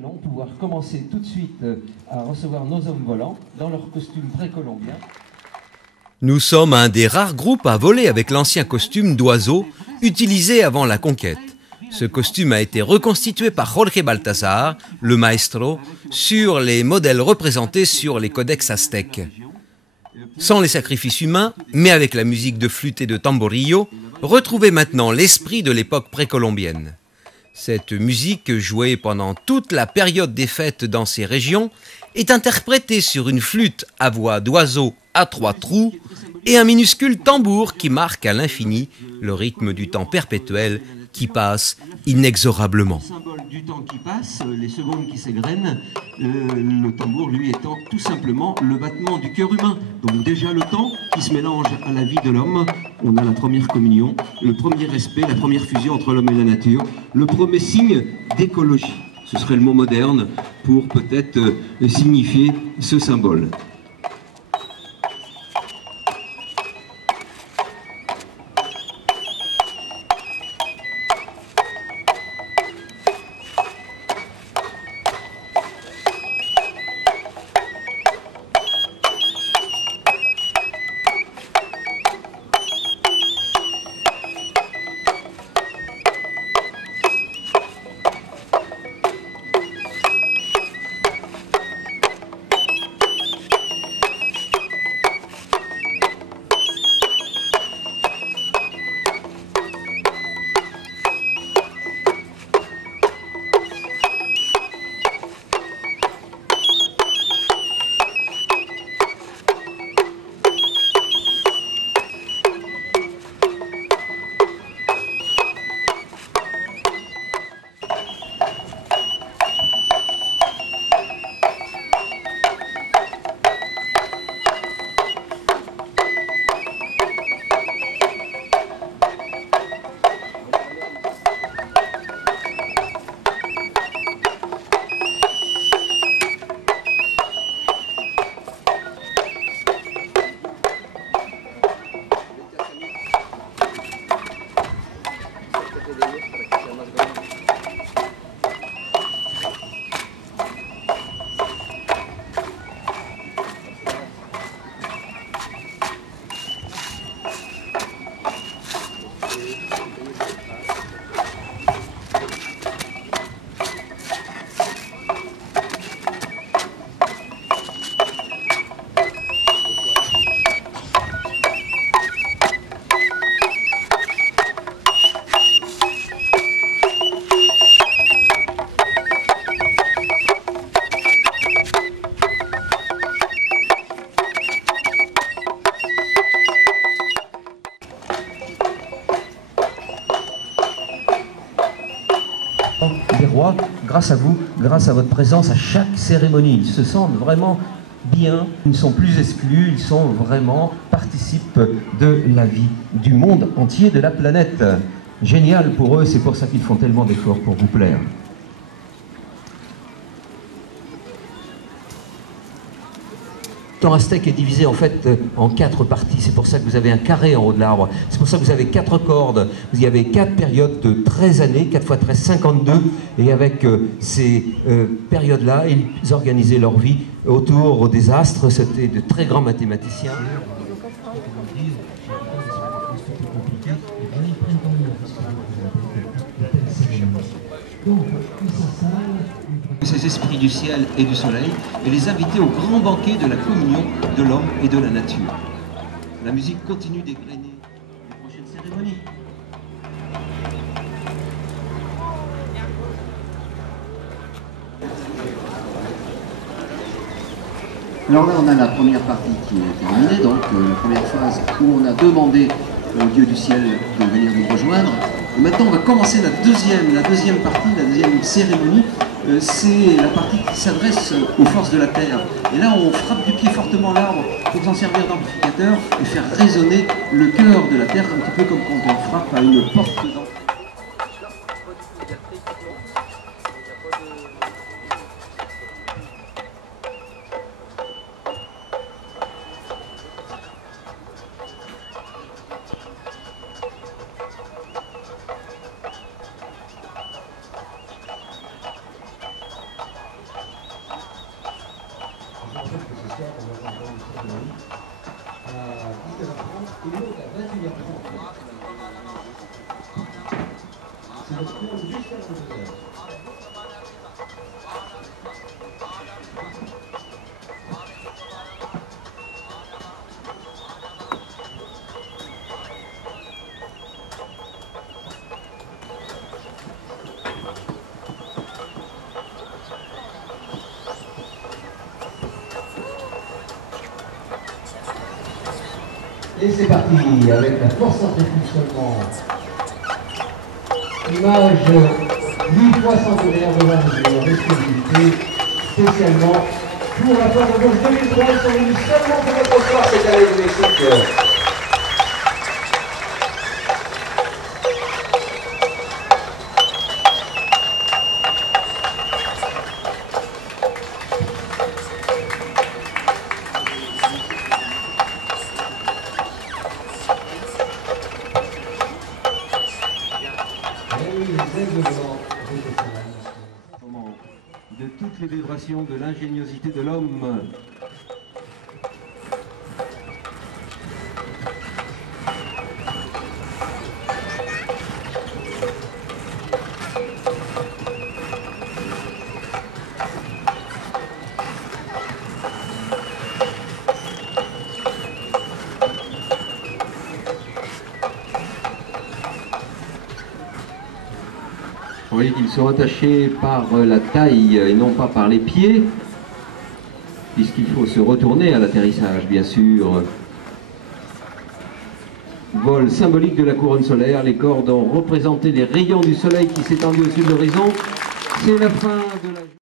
allons pouvoir commencer tout de suite à recevoir nos hommes volants dans leur costume précolombien. Nous sommes un des rares groupes à voler avec l'ancien costume d'oiseau utilisé avant la conquête. Ce costume a été reconstitué par Jorge Baltasar, le maestro, sur les modèles représentés sur les codex aztèques. Sans les sacrifices humains, mais avec la musique de flûte et de tamborillo, retrouvez maintenant l'esprit de l'époque précolombienne. Cette musique, jouée pendant toute la période des fêtes dans ces régions, est interprétée sur une flûte à voix d'oiseau à 3 trous et un minuscule tambour qui marque à l'infini le rythme du temps perpétuel qui passe inexorablement. Le symbole du temps qui passe, les secondes qui s'égrènent, le tambour lui étant tout simplement le battement du cœur humain. Donc déjà le temps qui se mélange à la vie de l'homme, on a la première communion, le premier respect, la première fusion entre l'homme et la nature, le premier signe d'écologie. Ce serait le mot moderne pour peut-être signifier ce symbole. Des rois, grâce à vous, grâce à votre présence à chaque cérémonie. Ils se sentent vraiment bien, ils ne sont plus exclus, ils sont vraiment, participent de la vie du monde entier, de la planète. Génial pour eux, c'est pour ça qu'ils font tellement d'efforts pour vous plaire. Le temps aztèque est divisé en fait en 4 parties, c'est pour ça que vous avez un carré en haut de l'arbre, c'est pour ça que vous avez 4 cordes, vous y avez 4 périodes de 13 années, 4 x 13, 52, et avec ces périodes-là, ils organisaient leur vie autour des astres, c'était de très grands mathématiciens. Ces esprits du ciel et du soleil et les inviter au grand banquet de la communion de l'homme et de la nature. La musique continue d'égrener les prochaines cérémonies. Alors là, on a la première partie qui est terminée, donc la première phase où on a demandé au Dieu du ciel de venir nous rejoindre. Et maintenant, on va commencer la deuxième partie, la deuxième cérémonie. C'est la partie qui s'adresse aux forces de la Terre. Et là, on frappe du pied fortement l'arbre pour s'en servir d'amplificateur et faire résonner le cœur de la Terre, un petit peu comme quand on frappe à une porte d'entrée. Et c'est parti avec la force centrifuge seulement. Image 8 fois centenaire de la mesure d'exclusivité, spécialement pour la Foire de Bourges 2003. Ils sont venus seulement pour notre soir cette année du Mexique. De toutes les vibrations de l'ingéniosité de l'homme. Vous voyez qu'ils sont attachés par la taille et non pas par les pieds, puisqu'il faut se retourner à l'atterrissage, bien sûr. Vol symbolique de la couronne solaire, les cordes ont représenté les rayons du soleil qui s'étendaient au-dessus de l'horizon. C'est la fin de la...